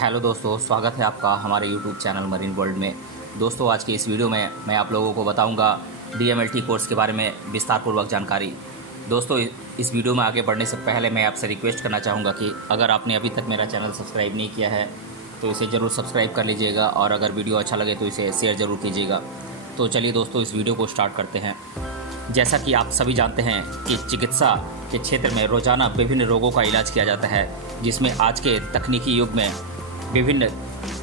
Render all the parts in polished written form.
Hello दोस्तों, स्वागत है आपका हमारे यूट्यूब चैनल मरीन वर्ल्ड में। दोस्तों, आज की इस वीडियो में मैं आप लोगों को बताऊंगा DMLT कोर्स के बारे में विस्तारपूर्वक जानकारी। दोस्तों, इस वीडियो में आगे बढ़ने से पहले मैं आपसे रिक्वेस्ट करना चाहूँगा कि अगर आपने अभी तक मेरा चैनल सब्सक्राइब नहीं किया है तो इसे ज़रूर सब्सक्राइब कर लीजिएगा और अगर वीडियो अच्छा लगे तो इसे शेयर ज़रूर कीजिएगा। तो चलिए दोस्तों, इस वीडियो को स्टार्ट करते हैं। जैसा कि आप सभी जानते हैं कि चिकित्सा के क्षेत्र में रोज़ाना विभिन्न रोगों का इलाज किया जाता है, जिसमें आज के तकनीकी युग में विभिन्न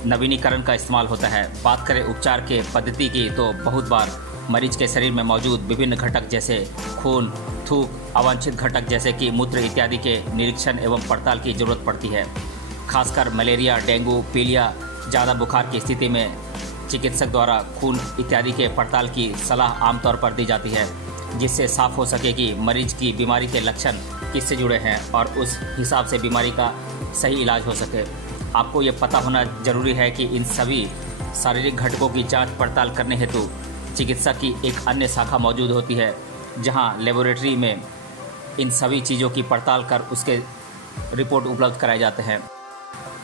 नवीनीकरण का इस्तेमाल होता है। बात करें उपचार के पद्धति की तो बहुत बार मरीज के शरीर में मौजूद विभिन्न घटक जैसे खून, थूक, अवांछित घटक जैसे कि मूत्र इत्यादि के निरीक्षण एवं पड़ताल की जरूरत पड़ती है। खासकर मलेरिया, डेंगू, पीलिया, ज़्यादा बुखार की स्थिति में चिकित्सक द्वारा खून इत्यादि के पड़ताल की सलाह आमतौर पर दी जाती है, जिससे साफ हो सके कि मरीज की बीमारी के लक्षण किससे जुड़े हैं और उस हिसाब से बीमारी का सही इलाज हो सके। आपको ये पता होना जरूरी है कि इन सभी शारीरिक घटकों की जांच पड़ताल करने हेतु चिकित्सा की एक अन्य शाखा मौजूद होती है, जहां लेबोरेटरी में इन सभी चीज़ों की पड़ताल कर उसके रिपोर्ट उपलब्ध कराए जाते हैं।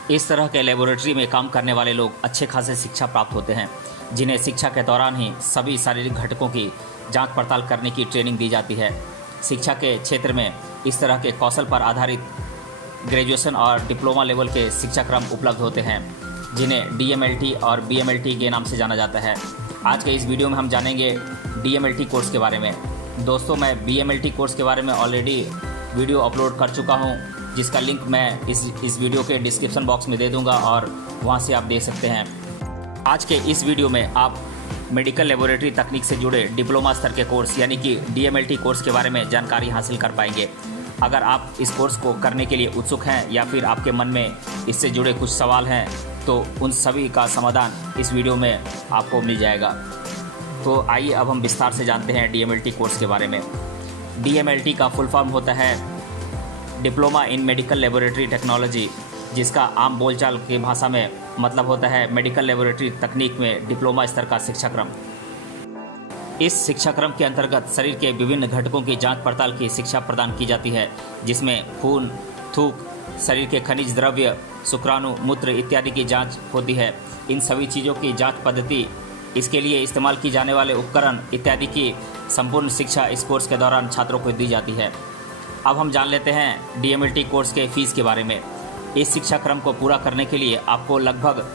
इस तरह के लेबोरेटरी में काम करने वाले लोग अच्छे खासे शिक्षा प्राप्त होते हैं, जिन्हें शिक्षा के दौरान ही सभी शारीरिक घटकों की जांच पड़ताल करने की ट्रेनिंग दी जाती है। शिक्षा के क्षेत्र में इस तरह के कौशल पर आधारित ग्रेजुएशन और डिप्लोमा लेवल के शिक्षाक्रम उपलब्ध होते हैं, जिन्हें DMLT और BMLT के नाम से जाना जाता है। आज के इस वीडियो में हम जानेंगे DMLT कोर्स के बारे में। दोस्तों, मैं BMLT कोर्स के बारे में ऑलरेडी वीडियो अपलोड कर चुका हूं, जिसका लिंक मैं इस वीडियो के डिस्क्रिप्शन बॉक्स में दे दूंगा और वहां से आप देख सकते हैं। आज के इस वीडियो में आप मेडिकल लेबोरेटरी तकनीक से जुड़े डिप्लोमा स्तर के कोर्स यानी कि DMLT कोर्स के बारे में जानकारी हासिल कर पाएंगे। अगर आप इस कोर्स को करने के लिए उत्सुक हैं या फिर आपके मन में इससे जुड़े कुछ सवाल हैं तो उन सभी का समाधान इस वीडियो में आपको मिल जाएगा। तो आइए अब हम विस्तार से जानते हैं DMLT कोर्स के बारे में। DMLT का फुल फॉर्म होता है diploma in medical laboratory technology, जिसका आम बोलचाल की भाषा में मतलब होता है मेडिकल लेबोरेटरी तकनीक में डिप्लोमा स्तर का शिक्षाक्रम। इस शिक्षाक्रम के अंतर्गत शरीर के विभिन्न घटकों की जांच पड़ताल की शिक्षा प्रदान की जाती है, जिसमें खून, थूक, शरीर के खनिज द्रव्य, शुक्राणु, मूत्र इत्यादि की जांच होती है। इन सभी चीज़ों की जांच पद्धति, इसके लिए इस्तेमाल की जाने वाले उपकरण इत्यादि की संपूर्ण शिक्षा इस कोर्स के दौरान छात्रों को दी जाती है। अब हम जान लेते हैं DMLT कोर्स के फीस के बारे में। इस शिक्षाक्रम को पूरा करने के लिए आपको लगभग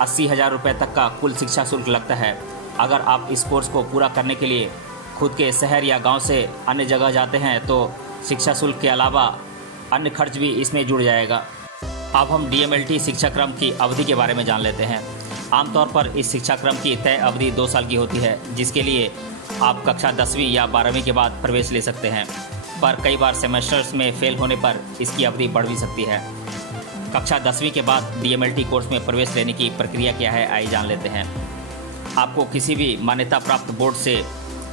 80,000 रुपये तक का कुल शिक्षा शुल्क लगता है। अगर आप इस कोर्स को पूरा करने के लिए खुद के शहर या गांव से अन्य जगह जाते हैं तो शिक्षा शुल्क के अलावा अन्य खर्च भी इसमें जुड़ जाएगा। अब हम DMLT शिक्षाक्रम की अवधि के बारे में जान लेते हैं। आमतौर पर इस शिक्षाक्रम की तय अवधि 2 साल की होती है, जिसके लिए आप कक्षा 10वीं या 12वीं के बाद प्रवेश ले सकते हैं, पर कई बार सेमेस्टर्स में फेल होने पर इसकी अवधि बढ़ भी सकती है। कक्षा 10वीं के बाद DMLT कोर्स में प्रवेश लेने की प्रक्रिया क्या है, आइए जान लेते हैं। आपको किसी भी मान्यता प्राप्त बोर्ड से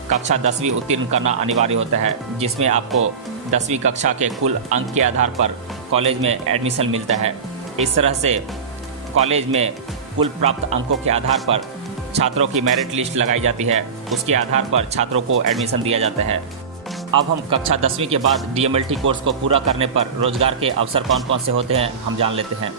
कक्षा 10वीं उत्तीर्ण करना अनिवार्य होता है, जिसमें आपको 10वीं कक्षा के कुल अंक के आधार पर कॉलेज में एडमिशन मिलता है। इस तरह से कॉलेज में कुल प्राप्त अंकों के आधार पर छात्रों की मेरिट लिस्ट लगाई जाती है, उसके आधार पर छात्रों को एडमिशन दिया जाता है। अब हम कक्षा 10वीं के बाद DMLT कोर्स को पूरा करने पर रोजगार के अवसर कौन कौन से होते हैं, हम जान लेते हैं।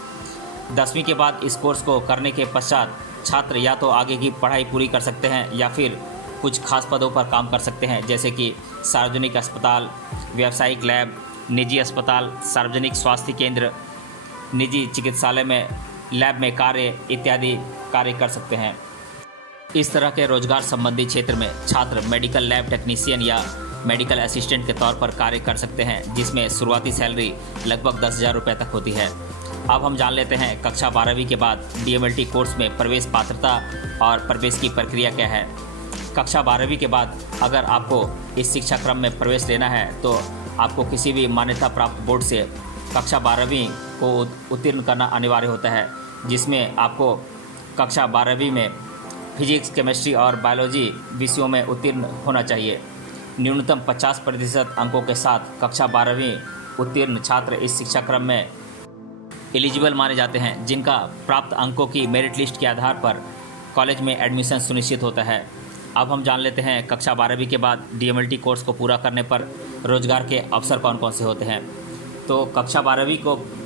10वीं के बाद इस कोर्स को करने के पश्चात छात्र या तो आगे की पढ़ाई पूरी कर सकते हैं या फिर कुछ खास पदों पर काम कर सकते हैं, जैसे कि सार्वजनिक अस्पताल, व्यावसायिक लैब, निजी अस्पताल, सार्वजनिक स्वास्थ्य केंद्र, निजी चिकित्सालय में लैब में कार्य इत्यादि कार्य कर सकते हैं। इस तरह के रोजगार संबंधी क्षेत्र में छात्र मेडिकल लैब टेक्नीशियन या मेडिकल असिस्टेंट के तौर पर कार्य कर सकते हैं, जिसमें शुरुआती सैलरी लगभग 10,000 रुपये तक होती है। अब हम जान लेते हैं कक्षा 12वीं के बाद DMLT कोर्स में प्रवेश पात्रता और प्रवेश की प्रक्रिया क्या है। कक्षा 12वीं के बाद अगर आपको इस शिक्षाक्रम में प्रवेश लेना है तो आपको किसी भी मान्यता प्राप्त बोर्ड से कक्षा 12वीं को उत्तीर्ण करना अनिवार्य होता है, जिसमें आपको कक्षा 12वीं में फिजिक्स, केमिस्ट्री और बायोलॉजी विषयों में उत्तीर्ण होना चाहिए। न्यूनतम 50% अंकों के साथ कक्षा 12वीं उत्तीर्ण छात्र इस शिक्षाक्रम में एलिजिबल माने जाते हैं, जिनका प्राप्त अंकों की मेरिट लिस्ट के आधार पर कॉलेज में एडमिशन सुनिश्चित होता है। अब हम जान लेते हैं कक्षा 12वीं के बाद DMLT कोर्स को पूरा करने पर रोजगार के अवसर कौन कौन से होते हैं। तो कक्षा 12वीं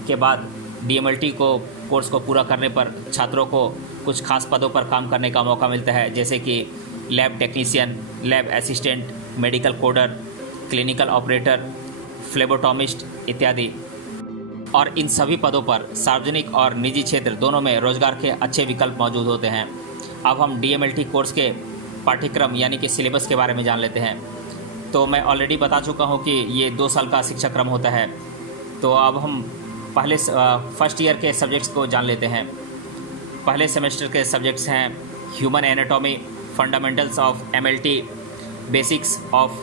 के बाद DMLT कोर्स को पूरा करने पर छात्रों को कुछ खास पदों पर काम करने का मौका मिलता है, जैसे कि lab technician, lab assistant, medical coder, clinical operator, phlebotomist इत्यादि। और इन सभी पदों पर सार्वजनिक और निजी क्षेत्र दोनों में रोजगार के अच्छे विकल्प मौजूद होते हैं। अब हम DMLT कोर्स के पाठ्यक्रम यानी कि सिलेबस के बारे में जान लेते हैं। तो मैं ऑलरेडी बता चुका हूं कि ये 2 साल का शिक्षा क्रम होता है। तो अब हम पहले फर्स्ट ईयर के सब्जेक्ट्स को जान लेते हैं। पहले सेमेस्टर के सब्जेक्ट्स हैं human anatomy, fundamentals of MLT, basics of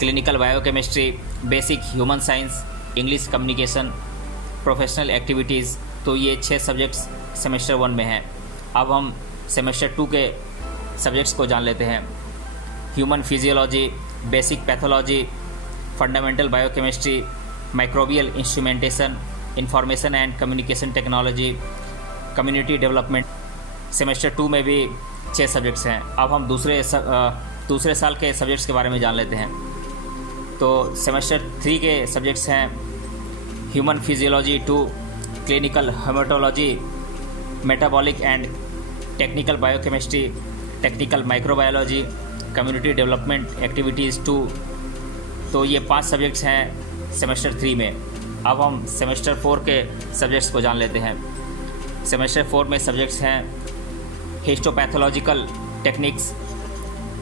clinical biochemistry, basic human science, English communication, professional activities. तो ये 6 सब्जेक्ट्स सेमेस्टर 1 में हैं। अब हम सेमेस्टर 2 के सब्जेक्ट्स को जान लेते हैं। Human physiology, basic pathology, fundamental biochemistry, microbial instrumentation, information and communication technology, community development. Semester 2 में भी 6 सब्जेक्ट्स हैं। अब हम दूसरे साल के सब्जेक्ट्स के बारे में जान लेते हैं। तो सेमेस्टर 3 के सब्जेक्ट्स हैं human physiology 2, clinical haematology, metabolic and technical biochemistry, technical microbiology, community development activities 2। तो ये 5 सब्जेक्ट्स हैं सेमेस्टर 3 में। अब हम सेमेस्टर 4 के सब्जेक्ट्स को जान लेते हैं। सेमेस्टर 4 में सब्जेक्ट्स हैं histopathological techniques,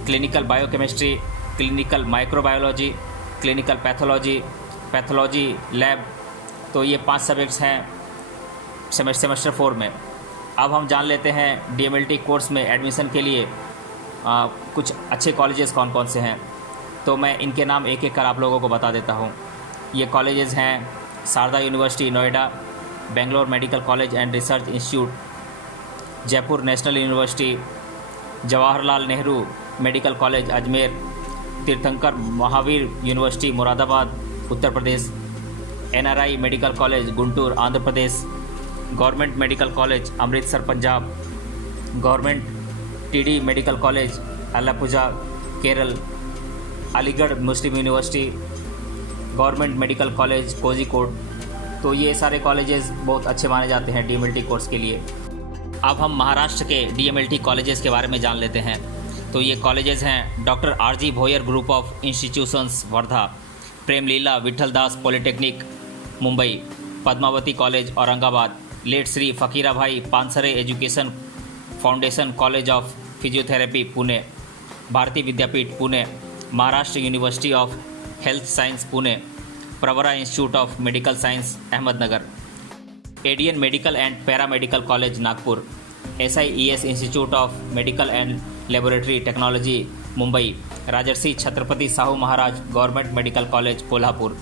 clinical biochemistry, clinical microbiology, clinical pathology, pathology lab. तो ये 5 सब्जेक्ट्स हैं सेमेस्टर 4 में। अब हम जान लेते हैं DMLT कोर्स में एडमिशन के लिए कुछ अच्छे कॉलेजेस कौन कौन से हैं। तो मैं इनके नाम एक एक कर आप लोगों को बता देता हूँ। ये कॉलेजेस हैं Sharda university Noida, Bangalore medical college and research institute, Jaipur national university, Jawaharlal Nehru medical college Ajmer, Tirthankar Mahaveer university Moradabad Uttar Pradesh, NRI medical college Guntur Andhra Pradesh, government medical कॉलेज अमृतसर पंजाब, गवर्नमेंट TD medical college Alappuzha Kerala, Aligarh Muslim university, government medical college Kozhikode. तो ये सारे कॉलेजेस बहुत अच्छे माने जाते हैं DMLT कोर्स के लिए। अब हम महाराष्ट्र के DMLT कॉलेजेस के बारे में जान लेते हैं। तो ये कॉलेजेस हैं doctor RG Bhoyar group of institutions Wardha, Premleela Vithal Das polytechnic Mumbai, Padmavati college Aurangabad, late Shri Fakira Bhai Pansare education foundation college of physiotherapy Pune, Bharati Vidyapeeth Pune, Maharashtra university of health science Pune, Pravara institute of medical science Ahmednagar, ADN medical and paramedical college Nagpur, SIES institute of medical and laboratory technology Mumbai, Rajarshi Chhatrapati Shahu Maharaj government medical college Kolhapur.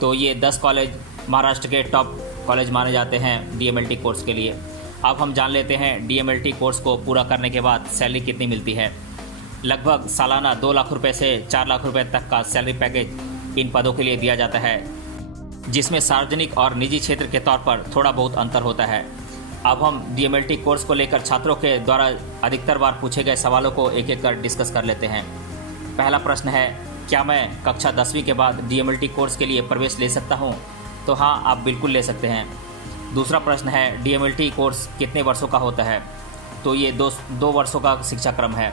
तो ये 10 college Maharashtra के top college माने जाते हैं DMLT course के लिए। अब हम जान लेते हैं DMLT कोर्स को पूरा करने के बाद सैलरी कितनी मिलती है। लगभग सालाना 2 लाख रुपये से 4 लाख रुपये तक का सैलरी पैकेज इन पदों के लिए दिया जाता है, जिसमें सार्वजनिक और निजी क्षेत्र के तौर पर थोड़ा बहुत अंतर होता है। अब हम DMLT कोर्स को लेकर छात्रों के द्वारा अधिकतर बार पूछे गए सवालों को एक एक कर डिस्कस कर लेते हैं। पहला प्रश्न है, क्या मैं कक्षा 10वीं के बाद DMLT कोर्स के लिए प्रवेश ले सकता हूँ? तो हाँ, आप बिल्कुल ले सकते हैं। दूसरा प्रश्न है, DMLT कोर्स कितने वर्षों का होता है? तो ये 2 वर्षों का शिक्षा क्रम है।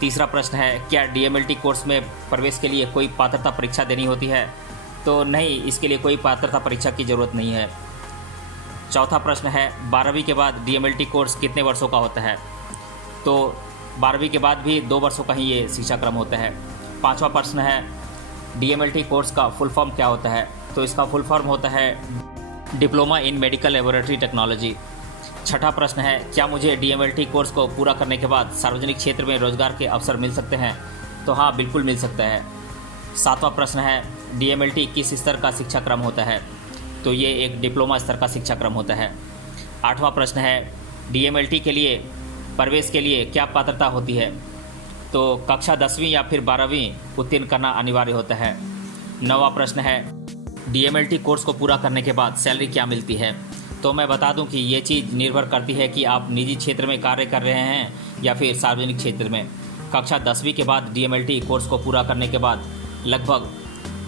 तीसरा प्रश्न है, क्या DMLT कोर्स में प्रवेश के लिए कोई पात्रता परीक्षा देनी होती है? तो नहीं, इसके लिए कोई पात्रता परीक्षा की ज़रूरत नहीं है। चौथा प्रश्न है, 12वीं के बाद DMLT कोर्स कितने वर्षों का होता है? तो 12वीं के बाद भी 2 वर्षों का ही ये शिक्षा क्रम होता है। पांचवा प्रश्न है, DMLT कोर्स का फुल फॉर्म क्या होता है? तो इसका फुल फॉर्म होता है diploma in medical laboratory technology. छठा प्रश्न है, क्या मुझे DMLT कोर्स को पूरा करने के बाद सार्वजनिक क्षेत्र में रोजगार के अवसर मिल सकते हैं? तो हाँ, बिल्कुल मिल सकता है। सातवां प्रश्न है, DMLT किस स्तर का शिक्षा क्रम होता है? तो ये एक डिप्लोमा स्तर का शिक्षा क्रम होता है। आठवां प्रश्न है, DMLT के लिए प्रवेश के लिए क्या पात्रता होती है? तो कक्षा 10वीं या फिर 12वीं उत्तीर्ण करना अनिवार्य होता है। नौवां प्रश्न है, DMLT कोर्स को पूरा करने के बाद सैलरी क्या मिलती है? तो मैं बता दूं कि ये चीज़ निर्भर करती है कि आप निजी क्षेत्र में कार्य कर रहे हैं या फिर सार्वजनिक क्षेत्र में। कक्षा 10वीं के बाद DMLT कोर्स को पूरा करने के बाद लगभग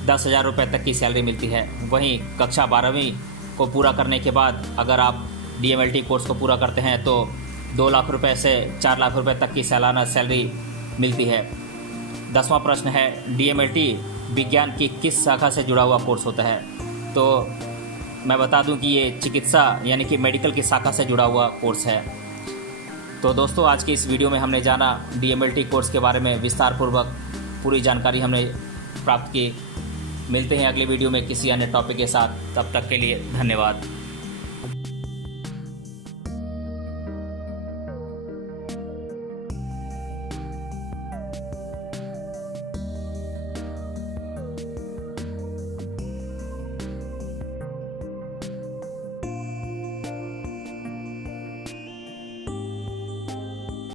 10,000 रुपये तक की सैलरी मिलती है। वहीं कक्षा 12वीं को पूरा करने के बाद अगर आप DMLT कोर्स को पूरा करते हैं तो 2 लाख रुपए से 4 लाख रुपए तक की सालाना सैलरी मिलती है। 10वां प्रश्न है, DMLT विज्ञान की किस शाखा से जुड़ा हुआ कोर्स होता है? तो मैं बता दूं कि ये चिकित्सा यानी कि मेडिकल की शाखा से जुड़ा हुआ कोर्स है। तो दोस्तों, आज की इस वीडियो में हमने जाना DMLT कोर्स के बारे में, विस्तार पूर्वक पूरी जानकारी हमने प्राप्त की। मिलते हैं अगली वीडियो में किसी अन्य टॉपिक के साथ, तब तक के लिए धन्यवाद।